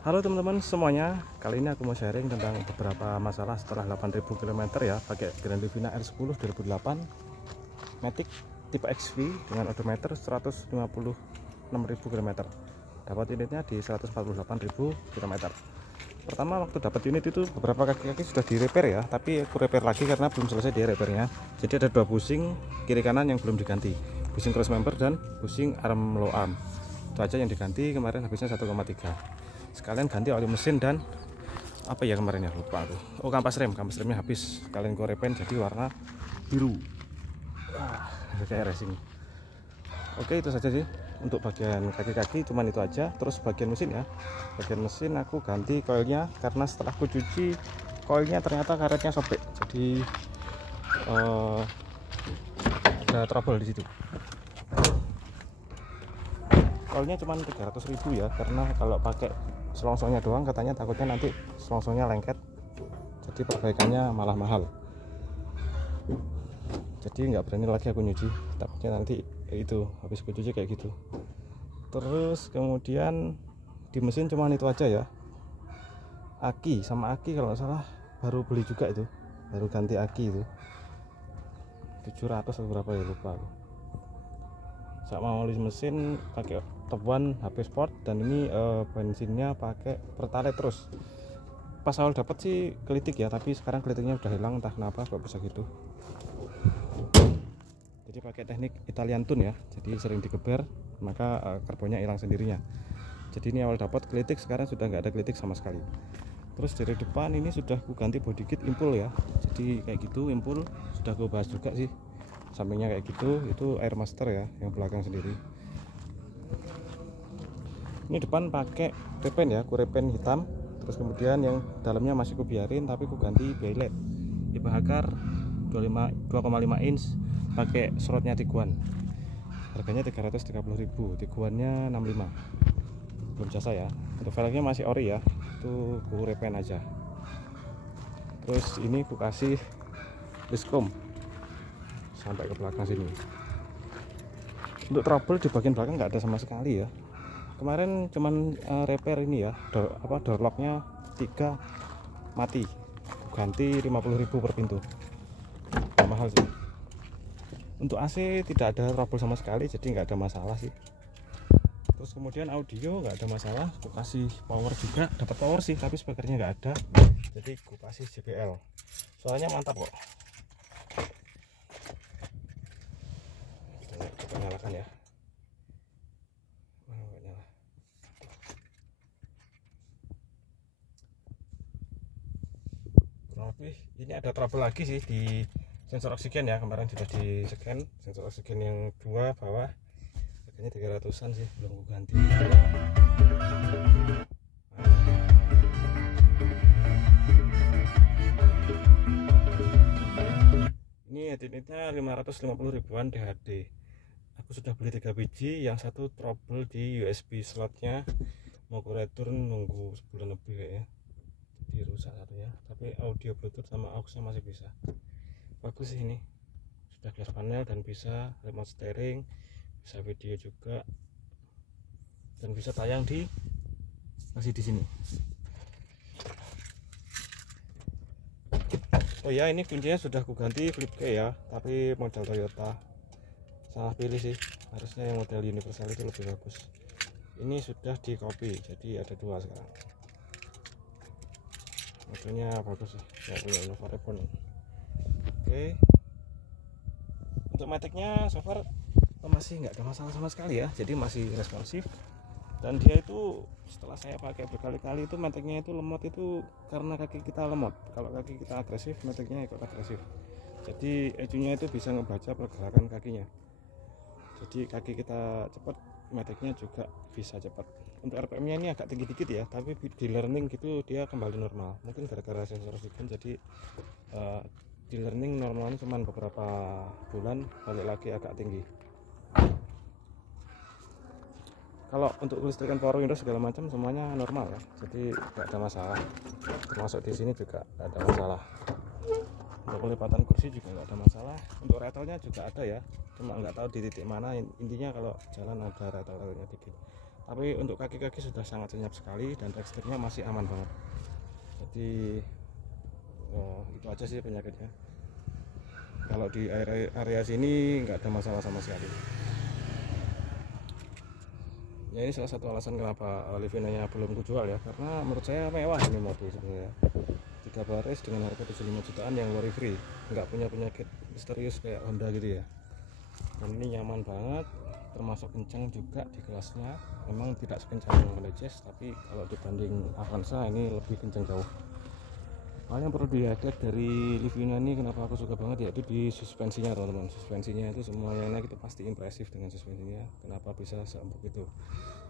Halo teman-teman semuanya, kali ini aku mau sharing tentang beberapa masalah setelah 8.000 km ya pakai Grand Livina R10 2008 Matic tipe XV dengan odometer 156.000 km. Dapat unitnya di 148.000 km. Pertama waktu dapat unit itu beberapa kaki-kaki sudah di repair ya, tapi aku repair lagi karena belum selesai di repairnya. Jadi ada dua bushing kiri kanan yang belum diganti, bushing cross member dan bushing arm low arm. Itu aja yang diganti, kemarin habisnya 1,3. Sekalian ganti oli mesin dan apa ya kemarin ya, lupa tuh. Oh, kampas remnya habis, sekalian gue repaint jadi warna biru. Kayak racing. Oke, itu saja sih untuk bagian kaki-kaki, cuman itu aja. Terus bagian mesin ya, bagian mesin aku ganti koilnya karena setelah aku cuci koilnya ternyata karetnya sobek, jadi ada trouble di situ. Koilnya cuma 300.000 ya, karena kalau pakai selongsongnya doang katanya takutnya nanti selongsongnya lengket, jadi perbaikannya malah mahal. Jadi nggak berani lagi aku nyuci, takutnya nanti itu habis aku cuci kayak gitu. Terus kemudian di mesin cuma itu aja ya, aki sama aki kalau nggak salah baru beli juga, itu baru ganti aki itu 700 atau berapa ya, lupa aku. Sama oli mesin pakai top one HP Sport, dan ini bensinnya pakai Pertalite terus. Pas awal dapat sih kelitik ya, tapi sekarang kelitiknya udah hilang, entah kenapa kok bisa gitu. Jadi pakai teknik Italian tune ya, jadi sering digeber maka karbonnya hilang sendirinya. Jadi ini awal dapat kelitik, sekarang sudah nggak ada kelitik sama sekali. Terus dari depan ini sudah aku ganti body kit impul ya, jadi kayak gitu impul sudah aku bahas juga sih. Sampingnya kayak gitu, itu Air Master ya, yang belakang sendiri. Ini depan pakai repaint ya, aku repaint hitam. Terus kemudian yang dalamnya masih aku biarin, tapi aku ganti Bailet tipe Hakar 2,5 inch pakai slotnya Tiguan. Harganya 330.000, Tiguannya 65. Belum jasa ya. Untuk velgnya masih ori ya, itu aku repaint aja. Terus ini aku kasih discom sampai ke belakang sini. Untuk trouble di bagian belakang nggak ada sama sekali ya. Kemarin cuman repair ini ya, door locknya 3 mati, ganti 50.000 per pintu. Mahal sih. Untuk AC tidak ada trouble sama sekali, jadi nggak ada masalah sih. Terus kemudian audio nggak ada masalah, aku kasih power juga, dapat power sih, tapi speakernya nggak ada, jadi aku kasih JBL. Soalnya mantap kok. Kita nyalakan ya. Lebih ini ada trouble lagi sih di sensor oksigen ya, kemarin sudah di scan sensor oksigen yang 2 bawah, harganya 300-an sih, belum aku ganti. Ini head-unitnya 550.000-an DHD. Aku sudah beli 3 biji, yang satu trouble di USB slotnya, mau aku return nunggu sebulan lebih kayaknya, jadi rusak satunya. Tapi audio bluetooth sama auxnya masih bisa, bagus sih. Ini sudah glass panel dan bisa remote steering, bisa video juga, dan bisa tayang di masih di sini. Oh ya, ini kuncinya sudah aku ganti flip key ya, tapi model Toyota, salah pilih sih, harusnya yang model universal itu lebih bagus. Ini sudah di copy, jadi ada 2 sekarang. Modelnya bagus sih, saya punya Innova Reborn. Oke, untuk maticnya so far masih nggak ada masalah sama sekali ya, jadi masih responsif. Dan dia itu setelah saya pakai berkali-kali itu maticnya itu lemot, itu karena kaki kita lemot. Kalau kaki kita agresif, maticnya ikut agresif. Jadi ECU-nya itu bisa ngebaca pergerakan kakinya. Jadi kaki kita cepat, maticnya juga bisa cepat. Untuk RPM-nya ini agak tinggi dikit ya, tapi di learning gitu dia kembali normal. Mungkin gara-gara sensor oksigen, jadi di learning normalnya cuma beberapa bulan balik lagi agak tinggi. Kalau untuk kelistrikan power window segala macam semuanya normal ya, jadi tidak ada masalah. Termasuk di sini juga tidak ada masalah. Untuk kelipatan kursi juga nggak ada masalah. Untuk rattle-nya juga ada ya, cuma nggak tahu di titik mana. Intinya kalau jalan ada rattle-nya dikit. tapi untuk kaki-kaki sudah sangat senyap sekali dan teksturnya masih aman banget. Jadi itu aja sih penyakitnya. Kalau di area sini nggak ada masalah sama sekali. Ya ini salah satu alasan kenapa Livina-nya belum kujual ya, karena menurut saya mewah ini mobil sebenarnya. 3 baris dengan harga 75 jutaan yang worry free, nggak punya penyakit misterius kayak Honda gitu ya. Dan ini nyaman banget, termasuk kencang juga di kelasnya. Memang tidak sekencang Honda Jazz, tapi kalau dibanding Avanza ini lebih kencang jauh. Hal yang perlu dilihat dari Livina ini kenapa aku suka banget yaitu di suspensinya teman-teman. Suspensinya itu semuanya kita pasti impresif dengan suspensinya. Kenapa bisa seempuk itu?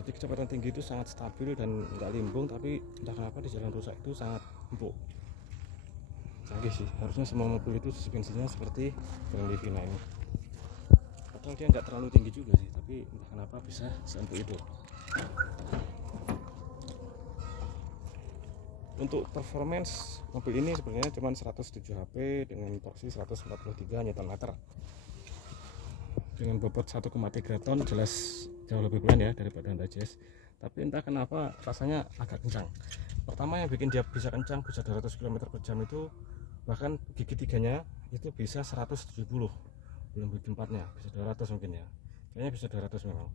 Jadi kecepatan tinggi itu sangat stabil dan nggak limbung, tapi entah kenapa di jalan rusak itu sangat empuk. Canggih sih, harusnya semua mobil itu suspensinya seperti dengan Livina ini. Padahal dia nggak terlalu tinggi juga sih, tapi entah kenapa bisa seempuk itu. Untuk performance mobil ini sebenarnya cuma 107 HP dengan torsi 143 Nm. Dengan bobot 1,3 ton jelas jauh lebih pelan ya daripada Honda Jazz. Tapi entah kenapa rasanya agak kencang. Pertama yang bikin dia bisa kencang, bisa 200 km/jam itu bahkan gigi tiganya itu bisa 170. Belum gigi empatnya, bisa 200 mungkin ya. Kayaknya bisa 200 memang.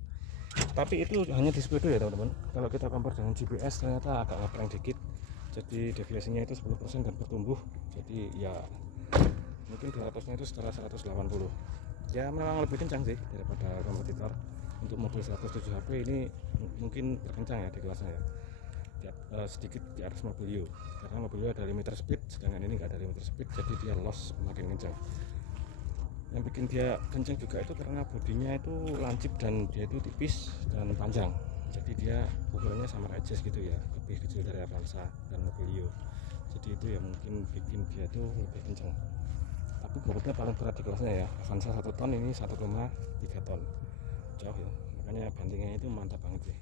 Tapi itu hanya di speedo ya teman-teman. Kalau kita compare dengan GPS ternyata agak ngepreng dikit. Jadi deviasinya itu 10% dan bertumbuh. Jadi ya mungkin 200-nya itu setelah 180. Ya memang lebih kencang sih daripada kompetitor. Untuk mobil 107 HP ini mungkin terkencang ya di kelasnya ya. Sedikit di atas Mobilio. Karena Mobilio ada limiter speed, sedangkan ini nggak ada limiter speed, jadi dia loss makin kencang. Yang bikin dia kencang juga itu karena bodinya itu lancip dan dia itu tipis dan panjang. Jadi dia ukurannya sama Jazz gitu ya, lebih kecil dari Avanza dan Mobilio. Jadi itu yang mungkin bikin dia tuh lebih kencang. Tapi bobotnya paling berat di kelasnya ya. Avanza 1 ton, ini 1,3 ton. Jauh ya. Makanya bandingnya itu mantap banget sih.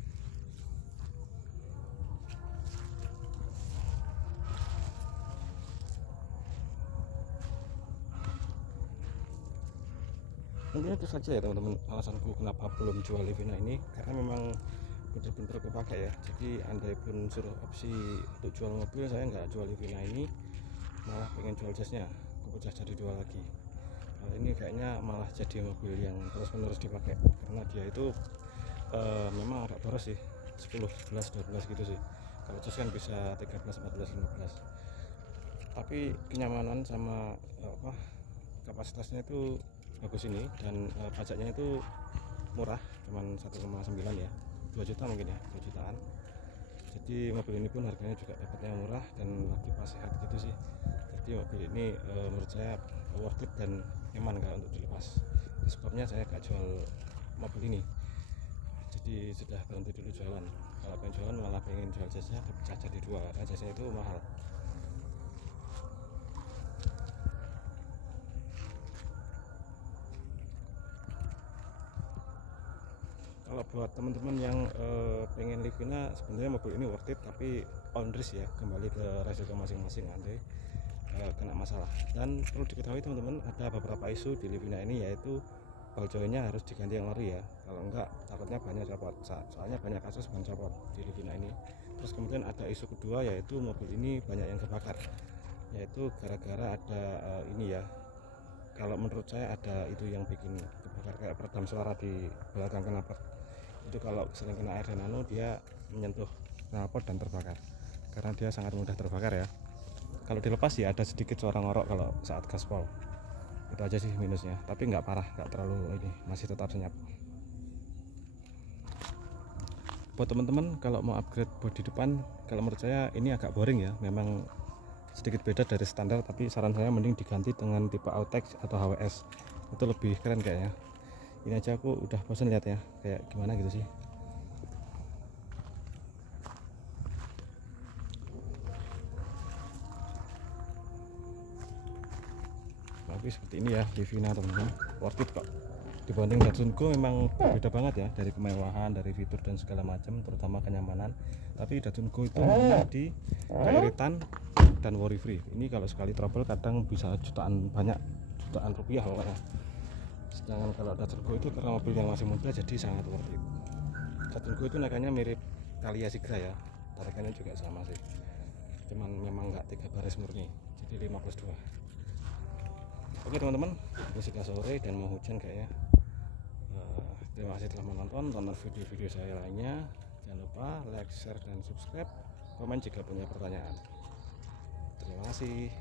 Mungkin itu saja ya teman-teman alasanku kenapa belum jual Livina ini, karena memang bener-bener kepake ya. Jadi andai pun suruh opsi untuk jual mobil, saya nggak jual Livina ini, malah pengen jual Jazznya. Aku pecah jadi 2 lagi. Kalau ini kayaknya malah jadi mobil yang terus-menerus dipakai, karena dia itu memang agak boros sih, 10, 11, 12 gitu sih. Kalau Jazz kan bisa 13, 14, 15. Tapi kenyamanan sama kapasitasnya itu bagus ini, dan pajaknya itu murah, cuman 1,9 ya, 2 juta mungkin ya, 2 jutaan. Jadi mobil ini pun harganya juga dapatnya murah dan lagi pas sehat gitu sih. Jadi mobil ini menurut saya worth it dan nyaman kalau untuk dilepas. Sebabnya saya gak jual mobil ini, jadi sudah berhenti dulu jualan. Kalau pengen jualan malah pengen jual Jazznya, dipecah jadi 2 karena Jazznya itu mahal. Kalau buat teman-teman yang pengen Livina, sebenarnya mobil ini worth it, tapi on risk ya, kembali ke resiko masing-masing andai kena masalah. Dan perlu diketahui teman-teman, ada beberapa isu di Livina ini, yaitu ball joinnya harus diganti yang ori ya, kalau enggak takutnya banyak copot. Soalnya banyak kasus ban copot di Livina ini. Terus kemudian ada isu kedua, yaitu mobil ini banyak yang kebakar, yaitu gara-gara ada ini ya, kalau menurut saya ada itu yang bikin kebakar, kayak peredam suara di belakang knalpot. Itu kalau sering kena air dan dia menyentuh knalpot dan terbakar, karena dia sangat mudah terbakar ya. Kalau dilepas ya ada sedikit suara ngorok kalau saat gaspol. Itu aja sih minusnya, tapi nggak parah, nggak terlalu ini, masih tetap senyap. Buat teman-teman kalau mau upgrade bodi depan, kalau menurut saya ini agak boring ya, memang sedikit beda dari standar, tapi saran saya mending diganti dengan tipe Autex atau HWS, itu lebih keren kayaknya. Ini aja aku udah bosan lihat ya, kayak gimana gitu sih. Tapi seperti ini ya Livina teman-teman, worth it kok. Dibanding Datsun Go memang berbeda banget ya, dari kemewahan, dari fitur dan segala macam, terutama kenyamanan. Tapi Datsun Go itu di keiritan dan worry free. Ini kalau sekali trouble kadang bisa jutaan, banyak jutaan rupiah pokoknya. Sedangkan kalau Datsun Go itu karena mobil yang masih muda, jadi sangat worth it. Jatengku itu naiknya mirip Kalia Sigra ya, tarikannya juga sama sih, cuman memang nggak 3 baris murni, jadi 5+2. Oke teman-teman, ini sudah sore dan mau hujan kayaknya. Terima kasih telah menonton, tonton video-video saya lainnya. Jangan lupa like, share, dan subscribe, komen jika punya pertanyaan. Terima kasih.